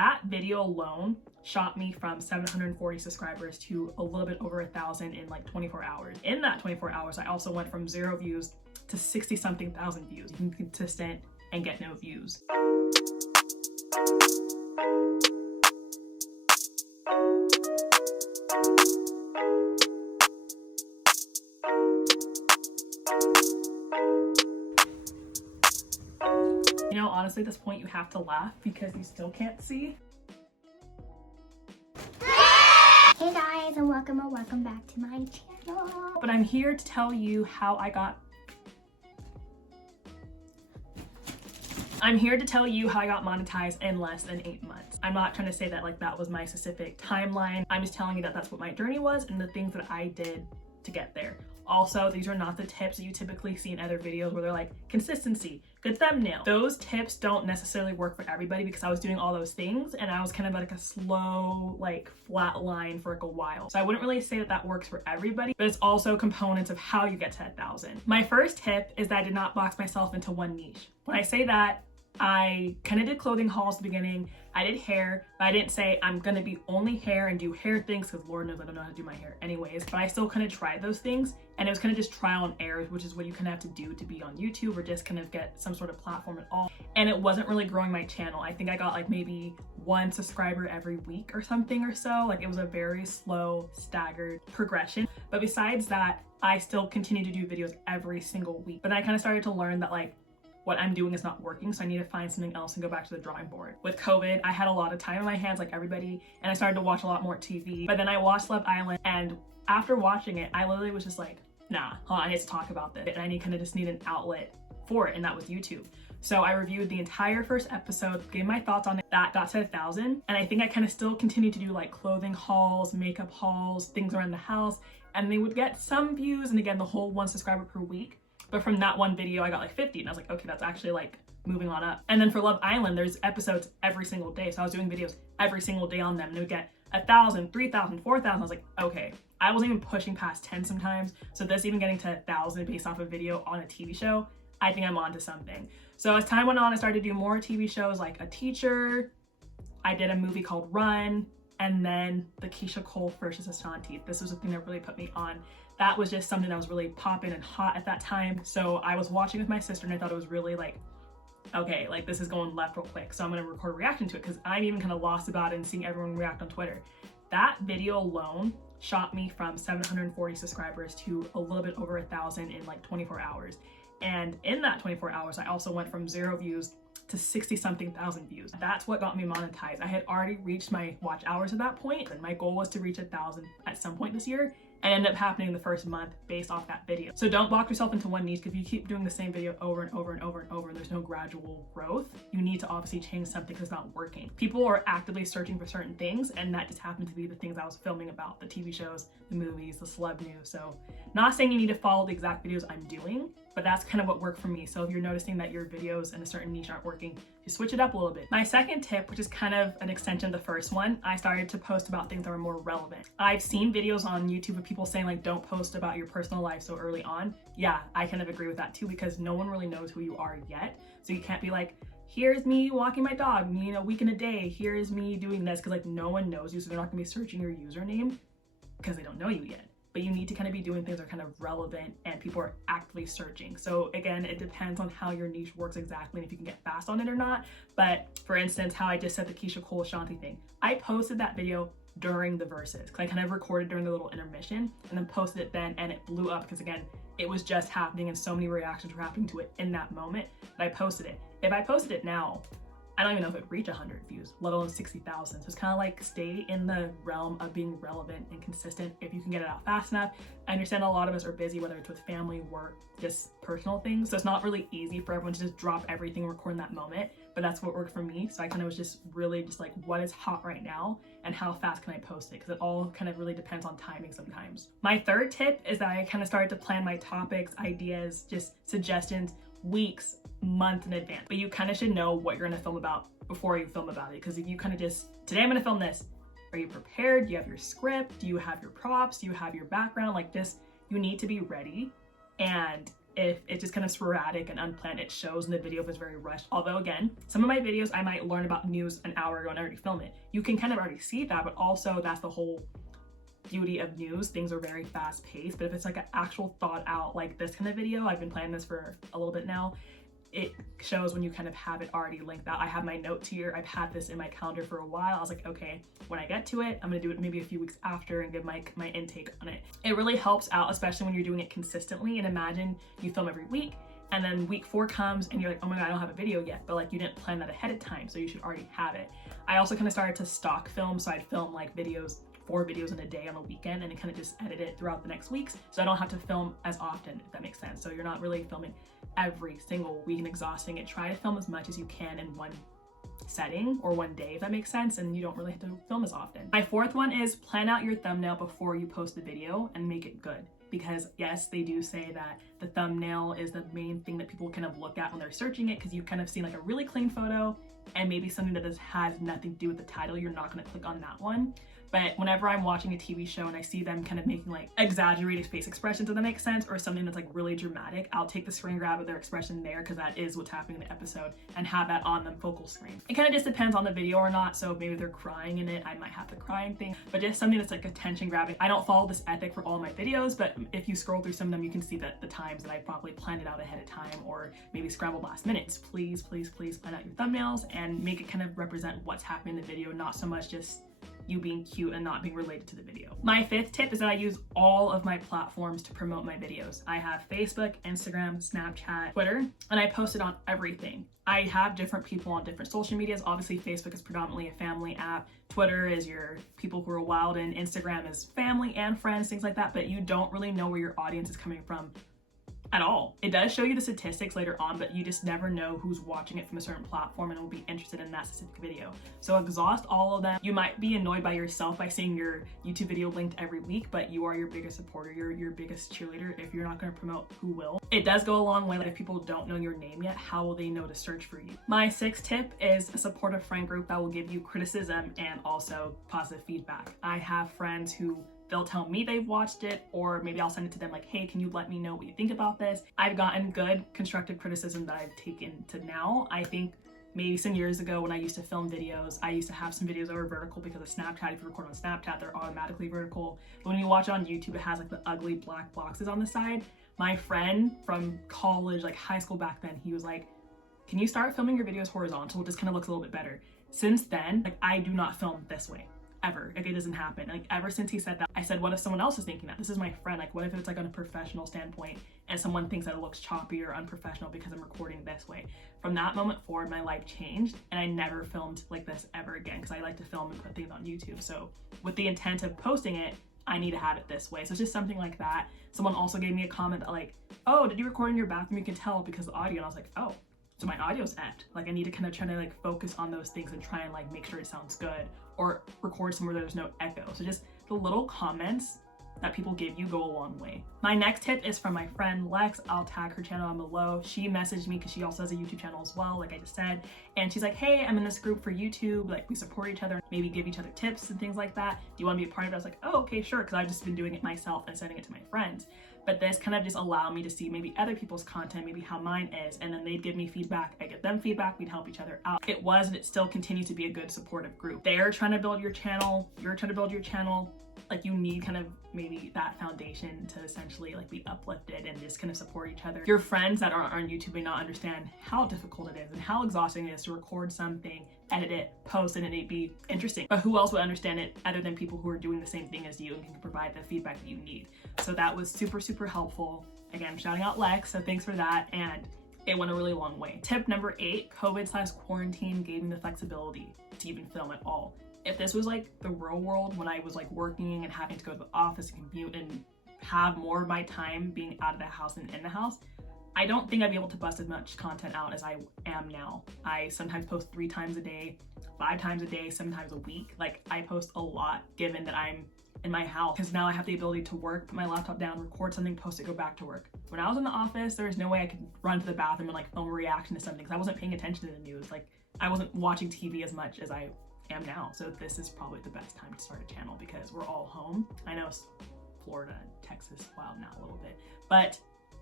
That video alone shot me from 740 subscribers to a little bit over 1,000 in like 24 hours. In that 24 hours, I also went from 0 views to 60 something thousand views. You can be consistent and get no views. You know, honestly, at this point you have to laugh because you still can't see. Hey guys, and welcome back to my channel. But I'm here to tell you how I got monetized in less than 8 months. I'm not trying to say that like that was my specific timeline. I'm just telling you that that's what my journey was and the things that I did to get there. Also, these are not the tips that you typically see in other videos where they're like consistency, good thumbnail. Those tips don't necessarily work for everybody because I was doing all those things and I was kind of like a slow, like flat line for like a while. So I wouldn't really say that that works for everybody, but it's also components of how you get to 1,000. My first tip is that I did not box myself into one niche. When I say that, I kind of did clothing hauls at the beginning. I did hair, but I didn't say I'm gonna be only hair and do hair things because Lord knows I don't know how to do my hair anyways, but I still kind of tried those things and it was kind of just trial and error, which is what you kind of have to do to be on YouTube or just kind of get some sort of platform at all. And it wasn't really growing my channel. I think I got like maybe 1 subscriber every week or something or so. Like it was a very slow, staggered progression. But besides that, I still continue to do videos every single week. But I kind of started to learn that like what I'm doing is not working, so I need to find something else and go back to the drawing board. With COVID, I had a lot of time on my hands like everybody, and I started to watch a lot more TV. But then I watched Love Island, and after watching it, I literally was just like, nah, hold on, I need to talk about this. And I kind of just need an outlet for it, and that was YouTube. So I reviewed the entire first episode, gave my thoughts on it. That got to 1,000, and I think I kind of still continue to do like clothing hauls, makeup hauls, things around the house, and they would get some views, and again, the whole 1 subscriber per week. But from that one video, I got like 50 and I was like, okay, that's actually like moving on up. And then for Love Island, there's episodes every single day. So I was doing videos every single day on them and it would get 1,000, 3,000, 4,000. I was like, okay, I wasn't even pushing past 10 sometimes. So this even getting to 1,000 based off a video on a TV show, I think I'm onto something. So as time went on, I started to do more TV shows like A Teacher. I did a movie called Run. And then the Keisha Cole versus Ashanti. This was the thing that really put me on. That was just something that was really popping and hot at that time. So I was watching with my sister and I thought it was really like, okay, like this is going left real quick. So I'm gonna record a reaction to it because I'm even kind of lost about it and seeing everyone react on Twitter. That video alone shot me from 740 subscribers to a little bit over 1,000 in like 24 hours. And in that 24 hours, I also went from 0 views to 60 something thousand views. That's what got me monetized. I had already reached my watch hours at that point, and my goal was to reach 1,000 at some point this year, and ended up happening the first month based off that video. So don't box yourself into one niche because if you keep doing the same video over and over and over and over and there's no gradual growth, you need to obviously change something because it's not working. People are actively searching for certain things, and that just happened to be the things I was filming about, the TV shows, the movies, the celeb news. So not saying you need to follow the exact videos I'm doing, but that's kind of what worked for me. So if you're noticing that your videos in a certain niche aren't working, just switch it up a little bit. My second tip, which is kind of an extension of the first one, I started to post about things that were more relevant. I've seen videos on YouTube of people saying like, don't post about your personal life so early on. Yeah, I kind of agree with that too, because no one really knows who you are yet. So you can't be like, here's me walking my dog, me in a week and a day, here's me doing this, because like no one knows you, so they're not gonna be searching your username because they don't know you yet. But you need to kind of be doing things that are kind of relevant and people are actively searching. So again, it depends on how your niche works exactly and if you can get fast on it or not. But for instance, how I just said the Keisha Cole Ashanti thing, I posted that video during the verses because I kind of recorded during the little intermission and then posted it then, and it blew up because again, it was just happening and so many reactions were happening to it in that moment that I posted it. If I posted it now, I don't even know if it would reach 100 views, let alone 60,000. So it's kind of like stay in the realm of being relevant and consistent if you can get it out fast enough. I understand a lot of us are busy, whether it's with family, work, just personal things. So it's not really easy for everyone to just drop everything and record in that moment, but that's what worked for me. So I kind of was just really just like, what is hot right now and how fast can I post it? Because it all kind of really depends on timing sometimes. My third tip is that I kind of started to plan my topics, ideas, just suggestions, weeks, months in advance. But you kind of should know what you're going to film about before you film about it. Because if you kind of just, today I'm going to film this, are you prepared? Do you have your script? Do you have your props? Do you have your background? Like this, you need to be ready. And If it's just kind of sporadic and unplanned, it shows in the video if it's very rushed. Although again, some of my videos I might learn about news an hour ago and already film it. You can kind of already see that, but also that's the whole beauty of news. Things are very fast paced, but if it's like an actual thought out, like this kind of video, I've been planning this for a little bit now, it shows when you kind of have it already linked out. I have my notes here. I've had this in my calendar for a while. I was like, okay, when I get to it, I'm gonna do it maybe a few weeks after and give my intake on it. It really helps out, especially when you're doing it consistently. And imagine you film every week and then week 4 comes and you're like, oh my God, I don't have a video yet, but like you didn't plan that ahead of time, so you should already have it. I also kind of started to stock film, so I'd film like 4 videos in a day on a weekend and then kind of just edit it throughout the next weeks, so I don't have to film as often, if that makes sense. So you're not really filming every single week and exhausting it. Try to film as much as you can in one setting or one day, if that makes sense, and you don't really have to film as often. My 4th one is plan out your thumbnail before you post the video and make it good. Because yes, they do say that the thumbnail is the main thing that people kind of look at when they're searching it, because you've kind of seen like a really clean photo and maybe something that has nothing to do with the title, you're not going to click on that one. But whenever I'm watching a TV show and I see them kind of making like exaggerated face expressions, if that makes sense, or something that's like really dramatic, I'll take the screen grab of their expression there, because that is what's happening in the episode, and have that on the focal screen. It kind of just depends on the video or not. So maybe they're crying in it, I might have the crying thing, but just something that's like attention grabbing. I don't follow this ethic for all my videos, but if you scroll through some of them, you can see that the times that I probably planned it out ahead of time or maybe scrambled last minutes. Please, please, please plan out your thumbnails and make it kind of represent what's happening in the video, not so much just you being cute and not being related to the video. My 5th tip is that I use all of my platforms to promote my videos. I have Facebook, Instagram, Snapchat, Twitter, and I post it on everything. I have different people on different social medias. Obviously, Facebook is predominantly a family app. Twitter is your people who are wild, and Instagram is family and friends, things like that, but you don't really know where your audience is coming from at all. It does show you the statistics later on, but you just never know who's watching it from a certain platform and will be interested in that specific video. So exhaust all of them. You might be annoyed by yourself by seeing your YouTube video linked every week, but you are your biggest supporter, you're your biggest cheerleader. If you're not going to promote, who will? It does go a long way. Like if people don't know your name yet, how will they know to search for you? My 6th tip is a supportive friend group that will give you criticism and also positive feedback. I have friends who they'll tell me they've watched it, or maybe I'll send it to them like, hey, can you let me know what you think about this? I've gotten good constructive criticism that I've taken to now. I think maybe some years ago when I used to film videos, I used to have some videos that were vertical because of Snapchat. If you record on Snapchat, they're automatically vertical. But when you watch it on YouTube, it has like the ugly black boxes on the side. My friend from college, like high school back then, he was like, can you start filming your videos horizontal? It just kind of looks a little bit better. Since then, like I do not film this way. Ever. Like it doesn't happen. Like ever since he said that, I said, what if someone else is thinking that? This is my friend. Like what if it's like on a professional standpoint and someone thinks that it looks choppy or unprofessional because I'm recording this way? From that moment forward, my life changed and I never filmed like this ever again, because I like to film and put things on YouTube. So with the intent of posting it, I need to have it this way. So it's just something like that. Someone also gave me a comment that like, oh, did you record in your bathroom? You can tell because of the audio. And I was like, oh, so my audio's effed. Like I need to kind of try to like focus on those things and try and like make sure it sounds good, or record somewhere there's no echo. So just the little comments that people give you go a long way. My next tip is from my friend Lex. I'll tag her channel down below. She messaged me because she also has a YouTube channel as well, like I just said. And she's like, hey, I'm in this group for YouTube. Like we support each other, maybe give each other tips and things like that. Do you want to be a part of it? I was like, oh, okay, sure. Because I've just been doing it myself and sending it to my friends. But this kind of just allowed me to see maybe other people's content, maybe how mine is, and then they'd give me feedback, I get them feedback, we'd help each other out. It was, and it still continues to be a good supportive group. They're trying to build your channel, you're trying to build your channel. Like you need kind of maybe that foundation to essentially like be uplifted and just kind of support each other. Your friends that are on YouTube may not understand how difficult it is and how exhausting it is to record something, edit it, post it, and it be interesting. But who else would understand it other than people who are doing the same thing as you and can provide the feedback that you need? So that was super, super helpful. Again, shouting out Lex, so thanks for that. And it went a really long way. Tip number 8, COVID/quarantine gave me the flexibility to even film at all. If this was like the real world when I was like working and having to go to the office and commute and have more of my time being out of the house and in the house, I don't think I'd be able to bust as much content out as I am now. I sometimes post 3 times a day, 5 times a day, sometimes a week. Like I post a lot given that I'm in my house, because now I have the ability to work, put my laptop down, record something, post it, go back to work. When I was in the office, there was no way I could run to the bathroom and like film a reaction to something because I wasn't paying attention to the news. Like I wasn't watching TV as much as I am now. So this is probably the best time to start a channel because we're all home. I know Florida and Texas wild now a little bit, but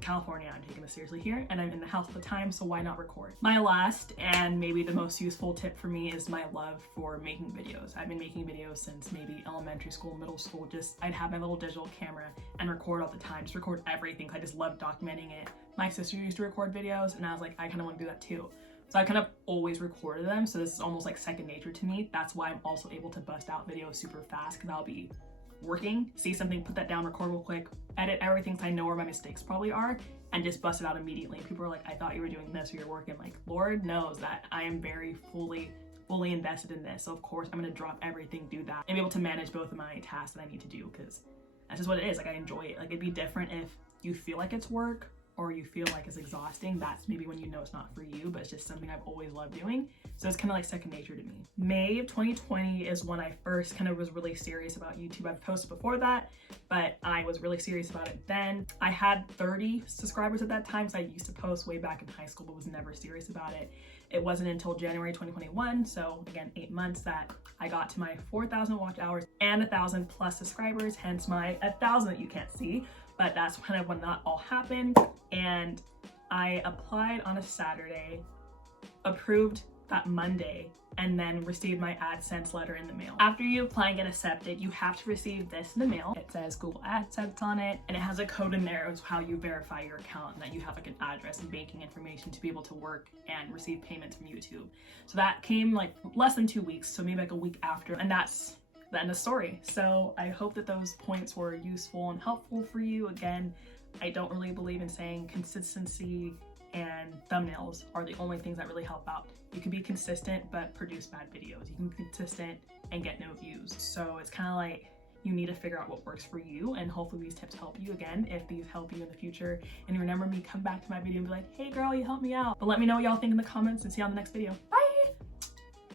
California, I'm taking this seriously here, and I'm in the house all the time, so why not record? My last and maybe the most useful tip for me is my love for making videos. I've been making videos since maybe elementary school, middle school. Just I'd have my little digital camera and record all the time, just record everything. I just love documenting it. My sister used to record videos, and I was like, I kind of want to do that too. So I kind of always recorded them, so this is almost like second nature to me. That's why I'm also able to bust out videos super fast, because I'll be working, see something, put that down, record real quick, edit everything so I know where my mistakes probably are, and just bust it out immediately. And people are like, I thought you were doing this or you're working. Like, Lord knows that I am very fully invested in this. So of course I'm gonna drop everything, do that, and be able to manage both of my tasks that I need to do, because that's just what it is. Like, I enjoy it. Like, it'd be different if you feel like it's work or you feel like it's exhausting. That's maybe when you know it's not for you, but it's just something I've always loved doing. So it's kind of like second nature to me. May of 2020 is when I first kind of was really serious about YouTube. I've posted before that, but I was really serious about it then. I had 30 subscribers at that time, so I used to post way back in high school, but was never serious about it. It wasn't until January 2021, so again, 8 months, that I got to my 4,000 watch hours and 1,000 plus subscribers, hence my 1,000 that you can't see. But that's kind of when that all happened. And I applied on a Saturday, approved that Monday, and then received my AdSense letter in the mail. After you apply and get accepted, you have to receive this in the mail. It says Google AdSense on it, and it has a code in there of how you verify your account and that you have like an address and banking information to be able to work and receive payments from YouTube. So that came like less than 2 weeks, so maybe like a week after, and that's the end of the story. So I hope that those points were useful and helpful for you. Again, I don't really believe in saying consistency and thumbnails are the only things that really help out. You can be consistent but produce bad videos. You can be consistent and get no views. So it's kind of like you need to figure out what works for you, and hopefully these tips help you. Again, if these help you in the future and you remember me, come back to my video and be like, hey girl, you helped me out. But let me know what y'all think in the comments, and see you on the next video. Bye!